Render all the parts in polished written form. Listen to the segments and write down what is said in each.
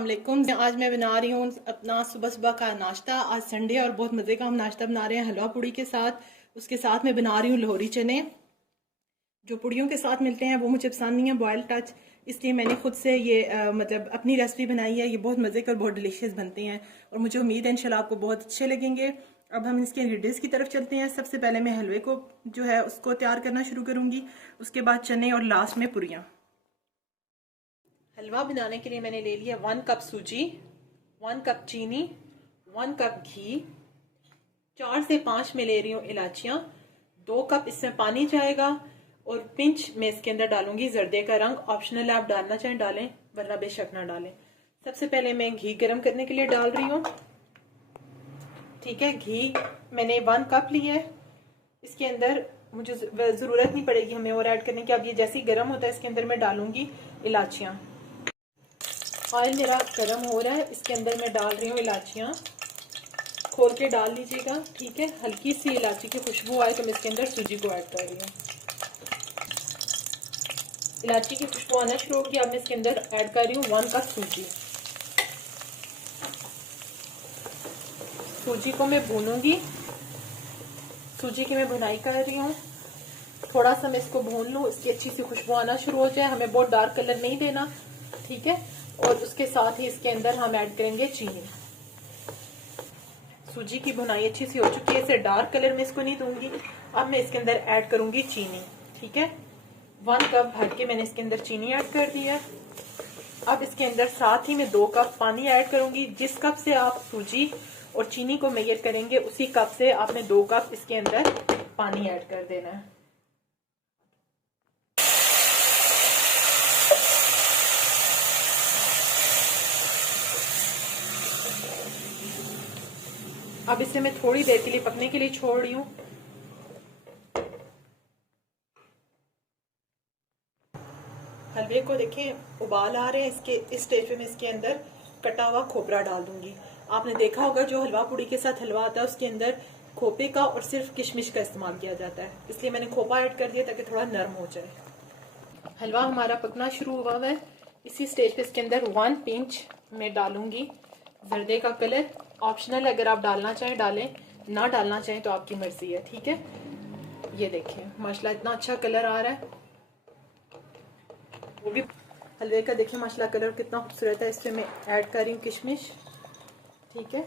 अस्सलाम वालेकुम। आज मैं बना रही हूँ अपना सुबह सुबह का नाश्ता। आज संडे और बहुत मज़े का हम नाश्ता बना रहे हैं हलवा पूड़ी के साथ। उसके साथ मैं बना रही हूँ लाहौरी चने। जो पुड़ियों के साथ मिलते हैं वो मुझे पसंद नहीं है, बॉयल टच, इसलिए मैंने खुद से ये मतलब अपनी रेसिपी बनाई है। ये बहुत मज़े के और बहुत डिलीशियस बनते हैं और मुझे उम्मीद है इंशाल्लाह आपको बहुत अच्छे लगेंगे। अब हम इसके इंग्रेडिएंट्स की तरफ चलते हैं। सबसे पहले मैं हलवे को जो है उसको तैयार करना शुरू करूँगी, उसके बाद चने और लास्ट में पुड़ियाँ। हलवा बनाने के लिए मैंने ले लिया 1 कप सूजी, 1 कप चीनी, 1 कप घी, 4 से 5 में ले रही हूँ इलायचियाँ, 2 कप इसमें पानी जाएगा और पिंच में इसके अंदर डालूंगी जर्दे का रंग। ऑप्शनल है, आप डालना चाहें डालें वरना बेशक ना डालें। सबसे पहले मैं घी गर्म करने के लिए डाल रही हूँ। ठीक है, घी मैंने 1 कप लिया है। इसके अंदर मुझे ज़रूरत नहीं पड़ेगी हमें और ऐड करने की। अब ये जैसे ही गर्म होता है इसके अंदर मैं डालूंगी इलायचियाँ। ऑयल मेरा गर्म हो रहा है, इसके अंदर मैं डाल रही हूँ इलायचियाँ। खोल के डाल लीजिएगा, ठीक है। हल्की सी इलायची की खुशबू आए तो मैं इसके अंदर सूजी को ऐड कर रही हूँ। इलायची की खुशबू आना शुरू होगी। अब मैं इसके अंदर ऐड कर रही हूँ 1 कप सूजी। सूजी को मैं भूनूंगी, सूजी की मैं भुनाई कर रही हूँ। थोड़ा सा मैं इसको भून लूँ, इसकी अच्छी सी खुशबू आना शुरू हो जाए। हमें बहुत डार्क कलर नहीं देना, ठीक है। और उसके साथ ही इसके अंदर हम ऐड करेंगे चीनी। सूजी की भुनाई अच्छी सी हो चुकी है, इसे डार्क कलर में इसको नहीं दूंगी। अब मैं इसके अंदर ऐड करूंगी चीनी, ठीक है। 1 कप भर के मैंने इसके अंदर चीनी ऐड कर दी है। अब इसके अंदर साथ ही मैं 2 कप पानी ऐड करूंगी। जिस कप से आप सूजी और चीनी को मेजर करेंगे उसी कप से आपने 2 कप इसके अंदर पानी ऐड कर देना है। अब इसे मैं थोड़ी देर के लिए पकने के लिए छोड़ रही हूँ। हलवे को देखें उबाल आ रहे हैं, इसके इस स्टेज पे मैं इसके अंदर कटा हुआ खोपरा डाल दूंगी। आपने देखा होगा जो हलवा पूड़ी के साथ हलवा आता है उसके अंदर खोपे का और सिर्फ किशमिश का इस्तेमाल किया जाता है, इसलिए मैंने खोपा ऐड कर दिया ताकि थोड़ा नरम हो जाए। हलवा हमारा पकना शुरू हुआ है। इसी स्टेज पे इसके अंदर 1 पिंच में डालूंगी जर्दे का कलर। ऑप्शनल, अगर आप डालना चाहें डालें, ना डालना चाहें तो आपकी मर्जी है, ठीक है। ये देखें माशाल्लाह इतना अच्छा कलर आ रहा है। वो भी हलवे का देखें माशाल्लाह कलर कितना खूबसूरत है। इसमें मैं ऐड कर रही हूँ किशमिश, ठीक है।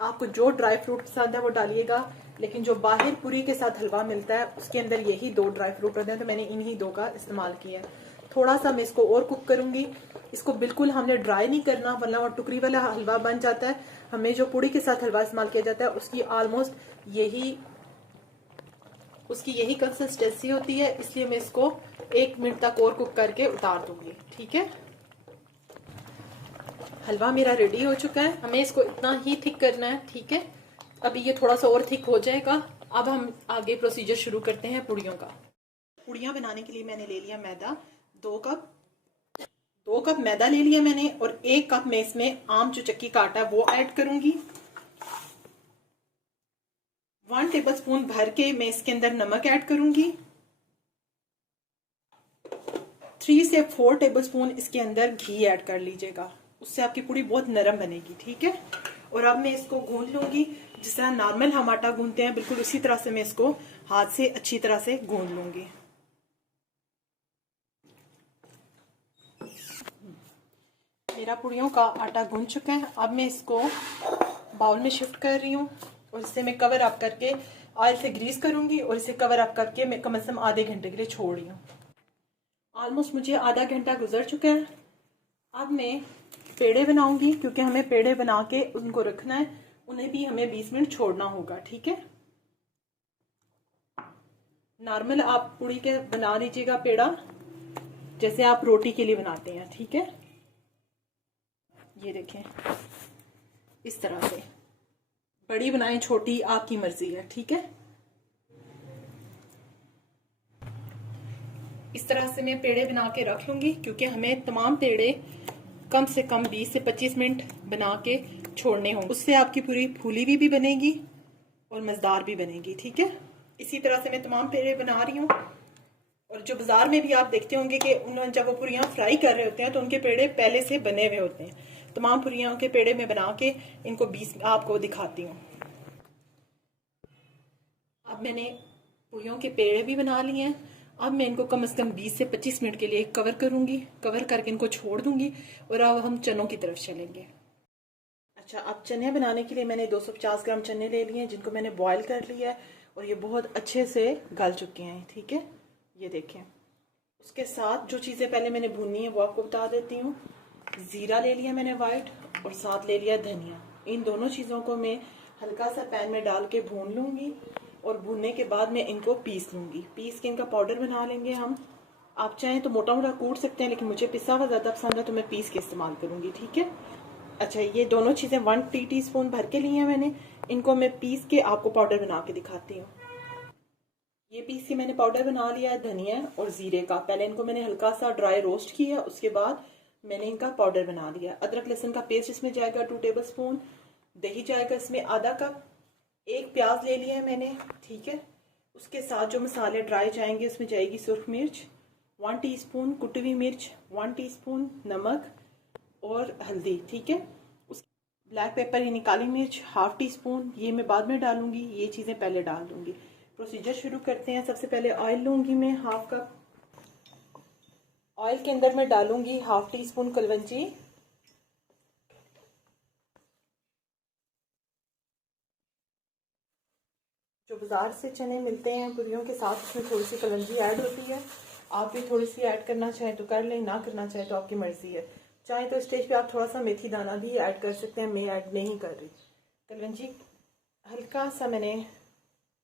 आपको जो ड्राई फ्रूट पसंद है वो डालिएगा, लेकिन जो बाहर पूरी के साथ हलवा मिलता है उसके अंदर यही 2 ड्राई फ्रूट होते हैं, तो मैंने इन्हीं 2 का इस्तेमाल किया है। थोड़ा सा मैं इसको और कुक करूंगी। इसको बिल्कुल हमने ड्राई नहीं करना वरना वो टुकड़ी वाला हलवा बन जाता है। हमें जो पूड़ी के साथ हलवा इस्तेमाल किया जाता है उसकी ऑलमोस्ट यही कंसिस्टेंसी होती है, इसलिए मैं इसको 1 मिनट तक और कुक करके उतार दूंगी, ठीक है। हलवा मेरा रेडी हो चुका है। हमें इसको इतना ही थिक करना है, ठीक है। अभी ये थोड़ा सा और थिक हो जाएगा। अब हम आगे प्रोसीजर शुरू करते हैं पुड़ियों का। पुड़ियाँ बनाने के लिए मैंने ले लिया मैदा, 2 कप मैदा ले लिया मैंने, और 1 कप में इसमें आम जो चक्की का आटा है वो ऐड करूंगी। 1 टेबलस्पून भर के मैं इसके अंदर नमक ऐड करूंगी। 3 से 4 टेबलस्पून इसके अंदर घी ऐड कर लीजिएगा, उससे आपकी पूड़ी बहुत नरम बनेगी, ठीक है। और अब मैं इसको गूंद लूंगी जिस तरह नॉर्मल हम आटा गूंदते हैं, बिल्कुल उसी तरह से मैं इसको हाथ से अच्छी तरह से गूंद लूंगी। मेरा पूड़ियों का आटा गूंद चुका है। अब मैं इसको बाउल में शिफ्ट कर रही हूँ और इसे मैं कवर अप करके ऑयल से ग्रीस करूंगी और इसे कवर अप करके मैं कम से कम आधे घंटे के लिए छोड़ रही हूँ। ऑलमोस्ट मुझे आधा घंटा गुजर चुका है। अब मैं पेड़े बनाऊंगी, क्योंकि हमें पेड़े बना के उनको रखना है, उन्हें भी हमें 20 मिनट छोड़ना होगा, ठीक है। नॉर्मल आप पूड़ी के बना लीजिएगा पेड़ा, जैसे आप रोटी के लिए बनाते हैं, ठीक है। ये देखें इस तरह से, बड़ी बनाएं छोटी आपकी मर्जी है, ठीक है। इस तरह से मैं पेड़े बना के रख लूंगी, क्योंकि हमें तमाम पेड़े कम से कम 20 से 25 मिनट बना के छोड़ने होंगे, उससे आपकी पूरी फूली भी बनेगी और मजेदार भी बनेगी, ठीक है। इसी तरह से मैं तमाम पेड़े बना रही हूँ। और जो बाजार में भी आप देखते होंगे कि उन्होंने जब वो पूरियाँ फ्राई कर रहे होते हैं तो उनके पेड़े पहले से बने हुए होते हैं, तमाम पूरियों के पेड़े में बना के इनको 20 आपको दिखाती हूँ। अब मैंने पूरियों के पेड़े भी बना लिए हैं। अब मैं इनको कम से कम 20 से 25 मिनट के लिए कवर करूंगी, कवर करके इनको छोड़ दूंगी और अब हम चनों की तरफ चलेंगे। अच्छा, अब चने बनाने के लिए मैंने 250 ग्राम चने ले लिए हैं, जिनको मैंने बॉईल कर लिया है और ये बहुत अच्छे से गल चुके हैं। ठीक है, ये देखें। उसके साथ जो चीज़ें पहले मैंने भूनी है वो आपको बता देती हूँ। ज़ीरा ले लिया मैंने वाइट और साथ ले लिया धनिया। इन दोनों चीज़ों को मैं हल्का सा पैन में डाल के भून लूँगी और भूनने के बाद मैं इनको पीस लूँगी। पीस के इनका पाउडर बना लेंगे हम। आप चाहें तो मोटा मोटा कूट सकते हैं, लेकिन मुझे पिसा हुआ ज़्यादा पसंद है तो मैं पीस के इस्तेमाल करूँगी। ठीक है। अच्छा, ये दोनों चीज़ें 1 टीस्पून भर के लिए हैं मैंने। इनको मैं पीस के आपको पाउडर बना के दिखाती हूँ। ये पीस के मैंने पाउडर बना लिया है धनिया और जीरे का। पहले इनको मैंने हल्का सा ड्राई रोस्ट किया, उसके बाद मैंने इनका पाउडर बना लिया। अदरक लहसुन का पेस्ट इसमें जाएगा 2 टेबलस्पून। दही जाएगा इसमें आधा कप। 1 प्याज ले लिया है मैंने। ठीक है। उसके साथ जो मसाले ड्राई जाएंगे उसमें जाएगी सुर्ख मिर्च 1 टीस्पून, कुटी हुई मिर्च 1 टीस्पून, नमक और हल्दी। ठीक है। उस ब्लैक पेपर यानी काली मिर्च 1/2 टीस्पून, ये मैं बाद में डालूंगी, ये चीज़ें पहले डाल दूंगी। प्रोसीजर शुरू करते हैं। सबसे पहले ऑयल लूंगी मैं 1/2 कप। ऑयल के अंदर मैं डालूंगी 1/2 टीस्पून कलवंजी, जो बाजार से चने मिलते हैं पूरियों के साथ, उसमें थोड़ी सी कलवंजी ऐड होती है। आप भी थोड़ी सी ऐड करना चाहें तो कर लें, ना करना चाहें तो आपकी मर्जी है। चाहे तो स्टेज पे आप थोड़ा सा मेथी दाना भी ऐड कर सकते हैं, मैं ऐड नहीं कर रही। कलवंजी हल्का सा मैंने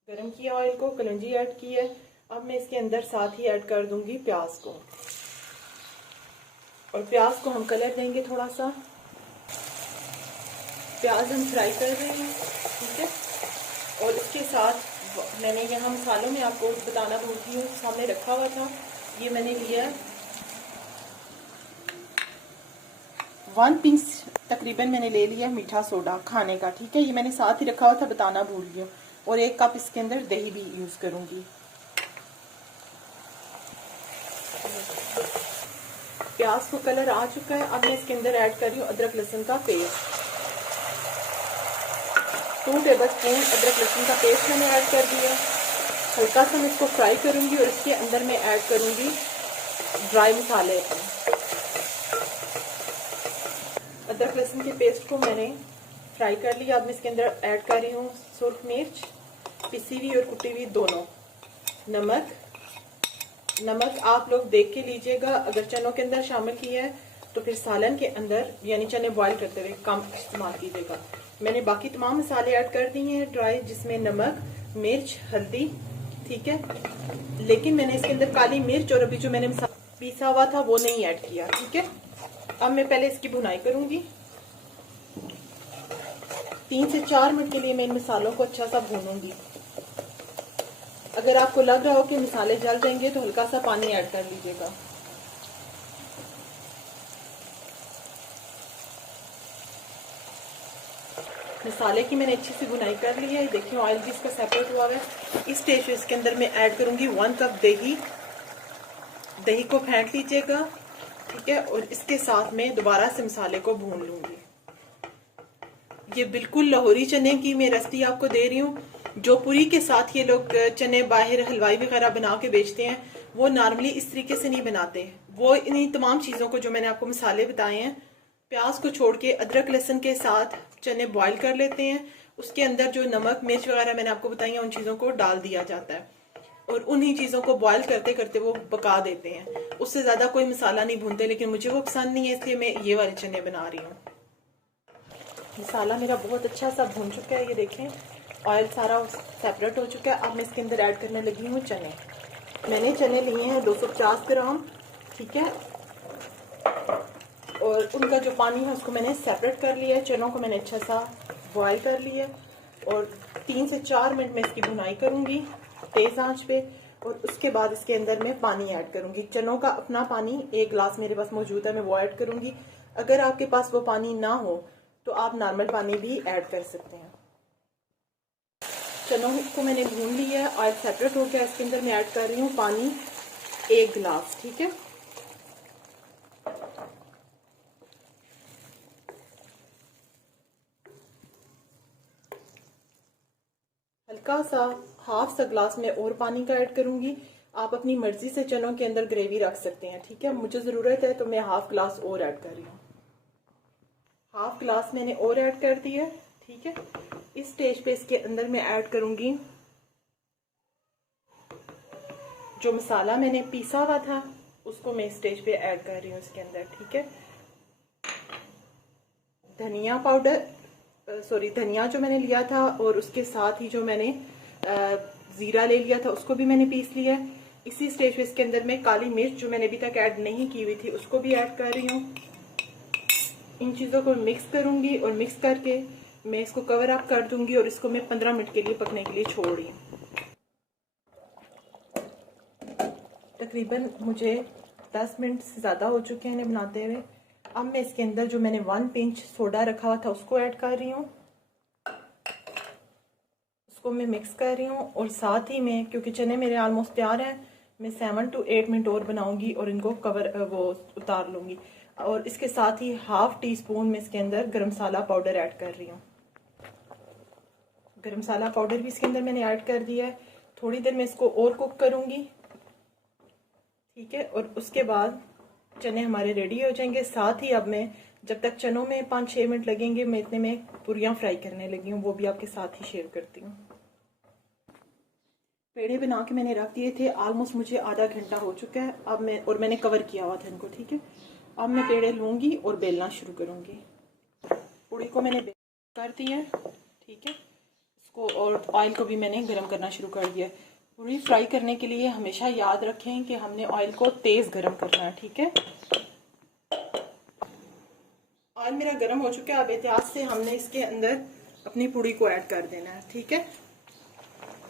गरम किया, ऑयल को, कलवंजी ऐड की है। अब मैं इसके अंदर साथ ही ऐड कर दूंगी प्याज को, और प्याज को हम कलर देंगे थोड़ा सा। प्याज हम फ्राई कर रहे हैं। ठीक है। और इसके साथ मैंने यहाँ मसालों में आपको बताना भूलती हूँ, सामने रखा हुआ था, ये मैंने लिया 1 पिंच तकरीबन मैंने ले लिया मीठा सोडा खाने का। ठीक है, ये मैंने साथ ही रखा हुआ था, बताना भूल गई। और 1 कप इसके अंदर दही भी यूज करूंगी। प्याज को कलर आ चुका है। अब मैं इसके अंदर ऐड कर रही हूँ अदरक लहसुन का पेस्ट। 2 टेबलस्पून अदरक लहसुन का पेस्ट मैंने ऐड कर दिया। हल्का सा मैं इसको फ्राई करूंगी और इसके अंदर मैं ऐड करूंगी ड्राई मसाले। अदरक लहसुन के पेस्ट को मैंने फ्राई कर लिया। अब मैं इसके अंदर ऐड कर रही हूँ सुर्ख मिर्च, पिसी हुई और कुटी हुई दोनों। नमक आप लोग देख के लीजिएगा, अगर चनों के अंदर शामिल किया है तो फिर सालन के अंदर यानी चने बॉईल करते हुए कम इस्तेमाल कीजिएगा। मैंने बाकी तमाम मसाले ऐड कर दिए हैं ड्राई, जिसमें नमक, मिर्च, हल्दी। ठीक है। लेकिन मैंने इसके अंदर काली मिर्च और अभी जो मैंने पीसा हुआ था वो नहीं ऐड किया। ठीक है। अब मैं पहले इसकी भुनाई करूंगी। 3 से 4 मिनट के लिए मैं इन मसालों को अच्छा सा भूनूंगी। अगर आपको लग रहा हो कि मसाले जल जाएंगे तो हल्का सा पानी ऐड कर लीजिएगा। मसाले की मैंने अच्छी सी भुनाई कर ली है। देखिए ऑयल भी इसका सेपरेट हुआ है। इस स्टेज पे इसके अंदर मैं ऐड करूंगी 1 कप दही। दही को फेंट लीजिएगा। ठीक है। और इसके साथ में दोबारा से मसाले को भून लूंगी। ये बिल्कुल लाहौरी चने की मैं रेसिपी आपको दे रही हूँ। जो पूरी के साथ ये लोग चने बाहर हलवाई वगैरह बना के बेचते हैं, वो नॉर्मली इस तरीके से नहीं बनाते। वो इन्हीं तमाम चीज़ों को जो मैंने आपको मसाले बताए हैं, प्याज को छोड़ के अदरक लहसुन के साथ चने बॉईल कर लेते हैं। उसके अंदर जो नमक मिर्च वगैरह मैंने आपको बताई है, उन चीज़ों को डाल दिया जाता है और उन्हीं चीज़ों को बॉईल करते करते वो पका देते हैं। उससे ज़्यादा कोई मसाला नहीं भूनते, लेकिन मुझे वो पसंद नहीं है, इसलिए मैं ये वाले चने बना रही हूँ। मसाला मेरा बहुत अच्छा सा भून चुका है। ये देखें ऑयल सारा सेपरेट हो चुका है। अब मैं इसके अंदर ऐड करने लगी हूँ चने। मैंने चने लिए हैं 250 ग्राम। ठीक है। और उनका जो पानी है उसको मैंने सेपरेट कर लिया है। चनों को मैंने अच्छा सा बॉयल कर लिया और 3 से 4 मिनट में इसकी भुनाई करूंगी तेज आंच पे। और उसके बाद इसके अंदर मैं पानी ऐड करूंगी। चनों का अपना पानी 1 गिलास मेरे पास मौजूद है, मैं वो ऐड करूंगी। अगर आपके पास वो पानी ना हो तो आप नॉर्मल पानी भी ऐड कर सकते हैं। चनों को मैंने भून लिया है, ऑयल सेपरेट हो गया। इसके अंदर मैं ऐड कर रही हूँ पानी 1 गिलास। ठीक है। हल्का सा हाफ सा ग्लास में और पानी का ऐड करूंगी। आप अपनी मर्जी से चनों के अंदर ग्रेवी रख सकते हैं, ठीक है। मुझे ज़रूरत है तो मैं हाफ ग्लास और ऐड कर रही हूँ। हाफ ग्लास मैंने और ऐड कर दिया, ठीक है। इस स्टेज पे इसके अंदर मैं ऐड करूंगी जो मसाला मैंने पीसा हुआ था, उसको मैं इस स्टेज पे ऐड कर रही हूँ इसके अंदर, ठीक है। धनिया पाउडर, सॉरी, धनिया जो मैंने लिया था और उसके साथ ही जो मैंने ज़ीरा ले लिया था उसको भी मैंने पीस लिया है। इसी स्टेज पे इसके अंदर मैं काली मिर्च जो मैंने अभी तक ऐड नहीं की हुई थी उसको भी ऐड कर रही हूँ। इन चीज़ों को मिक्स करूंगी और मिक्स करके मैं इसको कवर अप कर दूंगी और इसको मैं 15 मिनट के लिए पकने के लिए छोड़ रही हूँ। तकरीबन मुझे 10 मिनट से ज़्यादा हो चुके हैं इन्हें बनाते हुए। अब मैं इसके अंदर जो मैंने 1 पिंच सोडा रखा हुआ था उसको ऐड कर रही हूँ। उसको मैं मिक्स कर रही हूँ और साथ ही मैं, क्योंकि चने मेरे ऑलमोस्ट तैयार हैं, मैं 7 to 8 मिनट और बनाऊंगी और इनको वो उतार लूँगी। और इसके साथ ही हाफ टी स्पून में इसके अंदर गरम मसाला पाउडर ऐड कर रही हूँ। गरम मसाला पाउडर भी इसके अंदर मैंने ऐड कर दिया है। थोड़ी देर में इसको और कुक करूँगी, ठीक है। और उसके बाद चने हमारे रेडी हो जाएंगे। साथ ही अब मैं, जब तक चनों में 5-6 मिनट लगेंगे, मैं इतने में पूरियाँ फ्राई करने लगी हूँ, वो भी आपके साथ ही शेयर करती हूँ। पेड़े बना के मैंने रख दिए थे, ऑलमोस्ट मुझे आधा घंटा हो चुका है। अब मैंने कवर किया हुआ था इनको, ठीक है। अब मैं पेड़े लूँगी और बेलना शुरू करूँगी। पूड़ी को मैंने बेल कर दिया है, ठीक है। इसको और ऑयल को भी मैंने गर्म करना शुरू कर दिया है। पूड़ी फ्राई करने के लिए हमेशा याद रखें कि हमने ऑयल को तेज़ गर्म करना है, ठीक है। ऑयल मेरा गर्म हो चुका है। अब एहतियात से हमने इसके अंदर अपनी पूड़ी को ऐड कर देना है, ठीक है।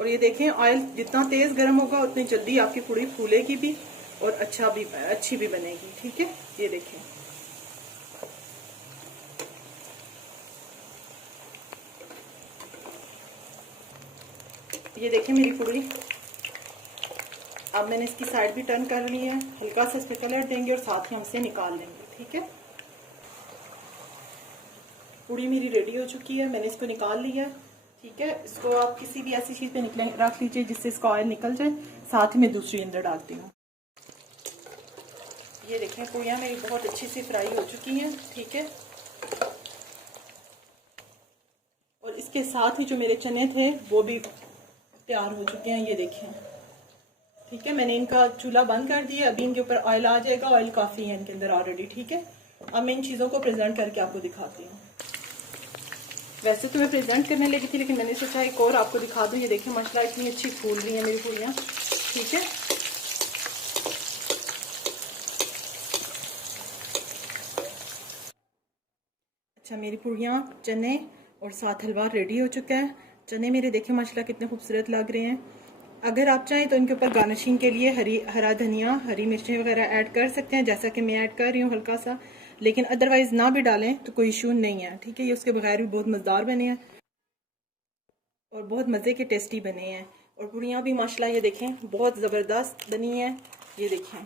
और ये देखें, ऑयल जितना तेज गर्म होगा उतनी जल्दी आपकी पूड़ी फूलेगी भी और अच्छी भी बनेगी, ठीक है। ये देखें, ये देखें मेरी पूड़ी। अब मैंने इसकी साइड भी टर्न कर ली है, हल्का सा इस पर कलर देंगे और साथ ही हम इसे निकाल लेंगे, ठीक है। पूड़ी मेरी रेडी हो चुकी है, मैंने इसको निकाल लिया, ठीक है। इसको आप किसी भी ऐसी चीज़ पे रख लीजिए जिससे इसका ऑयल निकल जाए। साथ ही मैं दूसरी अंदर डालती हूँ। ये देखें, पूड़ियाँ मेरी बहुत अच्छी से फ्राई हो चुकी हैं, ठीक है। और इसके साथ ही जो मेरे चने थे वो भी तैयार हो चुके हैं, ये देखें, ठीक है। मैंने इनका चूल्हा बंद कर दिया। अभी इनके ऊपर ऑयल आ जाएगा, ऑयल काफ़ी है इनके अंदर ऑलरेडी, ठीक है। अब मैं इन चीज़ों को प्रेजेंट करके आपको दिखाती हूँ। वैसे तो मैं प्रेजेंट करने लगी थी, लेकिन मैंने सोचा एक और आपको दिखा दूँ। ये देखें, माशाल्लाह इतनी अच्छी फूल रही है मेरी पूड़ियाँ, ठीक है। अच्छा, मेरी पूड़ियाँ, चने और साथ हलवा रेडी हो चुका है। चने मेरे देखें माशाल्लाह कितने खूबसूरत लग रहे हैं। अगर आप चाहें तो इनके ऊपर गार्निशिंग के लिए हरा धनिया, हरी मिर्चें वगैरह ऐड कर सकते हैं, जैसा कि मैं ऐड कर रही हूँ हल्का सा। लेकिन अदरवाइज ना भी डालें तो कोई इशू नहीं है, ठीक है। ये उसके बगैर भी बहुत मज़ेदार बने हैं और बहुत मज़े के टेस्टी बने हैं। और पूड़ियाँ भी माशाल्लाह ये देखें बहुत ज़बरदस्त बनी है। ये देखें,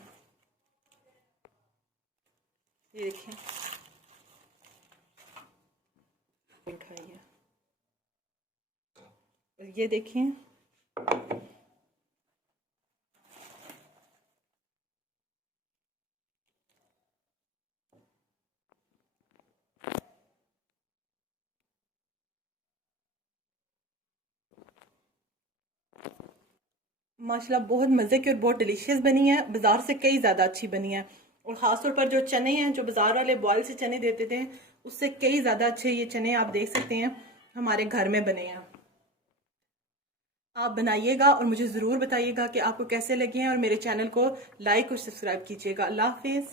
ये देखें, खाइए, ये देखें। माशाल्लाह बहुत मज़े की और बहुत डिलीशियस बनी है, बाज़ार से कई ज़्यादा अच्छी बनी है। और ख़ासतौर पर जो चने हैं, जो बाज़ार वाले बॉयल से चने देते थे, उससे कई ज़्यादा अच्छे ये चने आप देख सकते हैं हमारे घर में बने हैं। आप बनाइएगा और मुझे ज़रूर बताइएगा कि आपको कैसे लगे हैं, और मेरे चैनल को लाइक और सब्सक्राइब कीजिएगा। अल्लाह हाफिज़।